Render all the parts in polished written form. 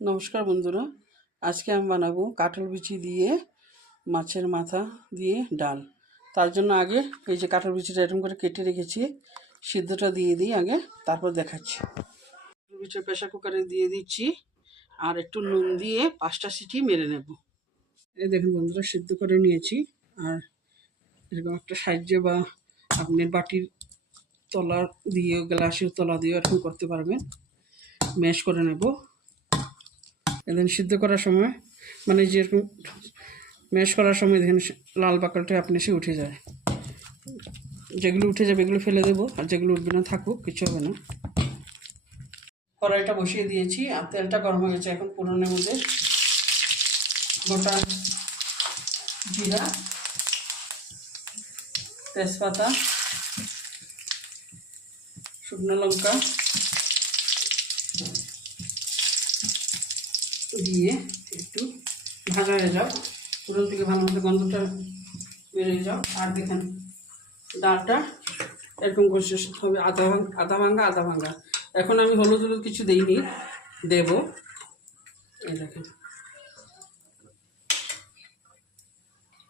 নমস্কার বন্ধুরা, আজকে আমি বানাবো কাঁঠাল বিচি দিয়ে মাছের মাথা দিয়ে ডাল। তার জন্য আগে এই যে কাঁঠাল বিচিটা এরকম করে কেটে রেখেছি, সিদ্ধটা দিয়ে দিই আগে, তারপর দেখাচ্ছি। কাঁঠাল বিচিটা প্রেসার কুকারে দিয়ে দিচ্ছি আর একটু নুন দিয়ে 5টা সিটি মেরে নেব। এই দেখুন বন্ধুরা, সিদ্ধ করে নিয়েছি। আর এরকম একটা সাহায্যে বা আপনি বাটির তলা দিয়ে, গ্লাসের তলা দিয়ে এরকম করতে পারবেন। ম্যাশ করে নেব। এদিন সিদ্ধ করার সময় মানে যেরকম ম্যাশ করার সময় দেখেন লাল বাকলটা আপনি এসে উঠে যায়। যেগুলো উঠে যাবে এগুলো ফেলে দেবো, আর যেগুলো উঠবে না থাকুক, কিছু হবে না। কড়াইটা বসিয়ে দিয়েছি আর তেলটা গরম হয়ে গেছে। এখন ফোড়নের মধ্যে গোটা জিরা, তেজপাতা, শুকনো লঙ্কা দিয়ে একটু ভাজা হয়ে যাও, ফোড়ন থেকে ভালো মতো গন্ধটা বেরিয়ে যাও। আর দেখেন ডালটা এরকম করে হবে, আধা ভাঙা। এখন আমি হলুদ কিছু দিইনি, দেব। এই দেখেন।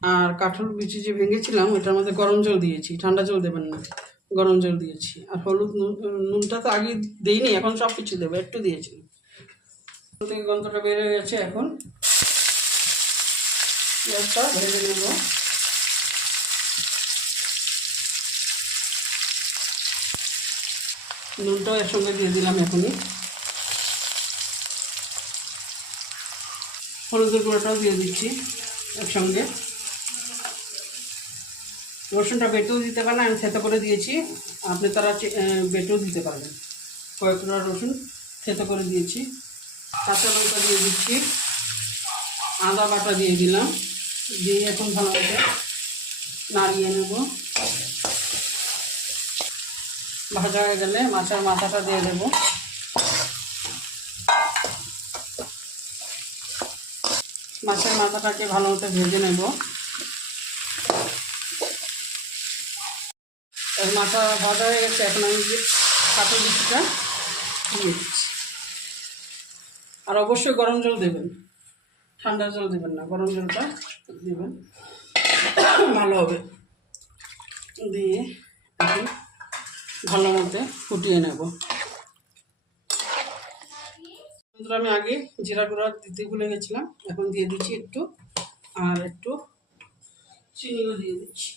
আর কাঁঠাল বিচি যে ভেঙেছিলাম ওইটার মধ্যে গরম জল দিয়েছি, ঠান্ডা জল দেবেন না, গরম জল দিয়েছি। আর হলুদ নুনটা তো আগে দিইনি, এখন সব কিছু দেবো, একটু দিয়েছি। থেকে গন্ধটা বের হয়ে গেছে। এখন পেঁয়াজটা ভেজে নেব। নুনটাও এর সঙ্গে দিয়ে দিলাম এখনই। হলুদের গুঁড়োটাও দিয়ে দিচ্ছি একসঙ্গে। রসুনটা বেটেও দিতে পারেন, আমি থেতো করে দিয়েছি, আপনি তারা বেটেও দিতে পারবেন। কয়েকটা রসুন থেতো করে দিয়েছি। কাঁচা লঙ্কা দিয়ে দিচ্ছি, আদা বাটা দিয়ে দিলাম, দিয়ে এখন ভালো করে নাড়িয়ে নেব। ভাজা হয়ে গেলে মাছের মাথাটা দিয়ে দেবো। মাছের মাথাটাকে ভালো মতো ভেজে নেব। মাথা ভাজা হয়ে গেছে, এখন আমি কাঁঠাল বিচিটা দিয়ে দিচ্ছি। আর অবশ্যই গরম জল দেবেন, ঠান্ডা জল দেবেন না, গরম জলটা দেবেন, ভালো হবে। দিয়ে এখন ভালো মতো ফুটিয়ে নেব। আমি আগে জিরা গুঁড়া দিতে ভুলে গেছিলাম, এখন দিয়ে দিচ্ছি একটু, আর একটু চিনিও দিয়ে দিচ্ছি।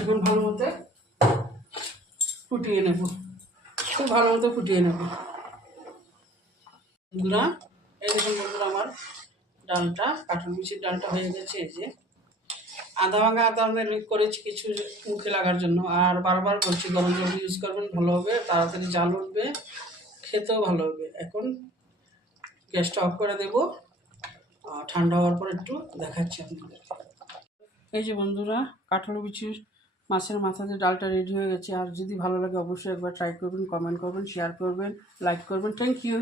এখন ভালো মতো ফুটিয়ে নেব, খুব ভালো মতো ফুটিয়ে নেব। বন্ধুরা এই দেখুন বন্ধুরা, আমার ডালটা, কাঁঠাল বিচির ডালটা হয়ে গেছে। এই যে আধা ভাঙা করেছি কিছু মুখে লাগার জন্য। আর বারবার বলছি গরম জল ইউজ করবেন, ভালো হবে, তাড়াতাড়ি জাল উঠবে, খেতেও ভালো হবে। এখন গ্যাসটা অফ করে দেব, ঠান্ডা হওয়ার পর একটু দেখাচ্ছি আপনাদের। এই যে বন্ধুরা, কাঁঠাল বিচির মাছের মাথা দিয়ে ডালটা রেডি হয়ে গেছে। আর যদি ভালো লাগে অবশ্যই একবার ট্রাই করবেন, কমেন্ট করবেন, শেয়ার করবেন, লাইক করবেন। Thank you.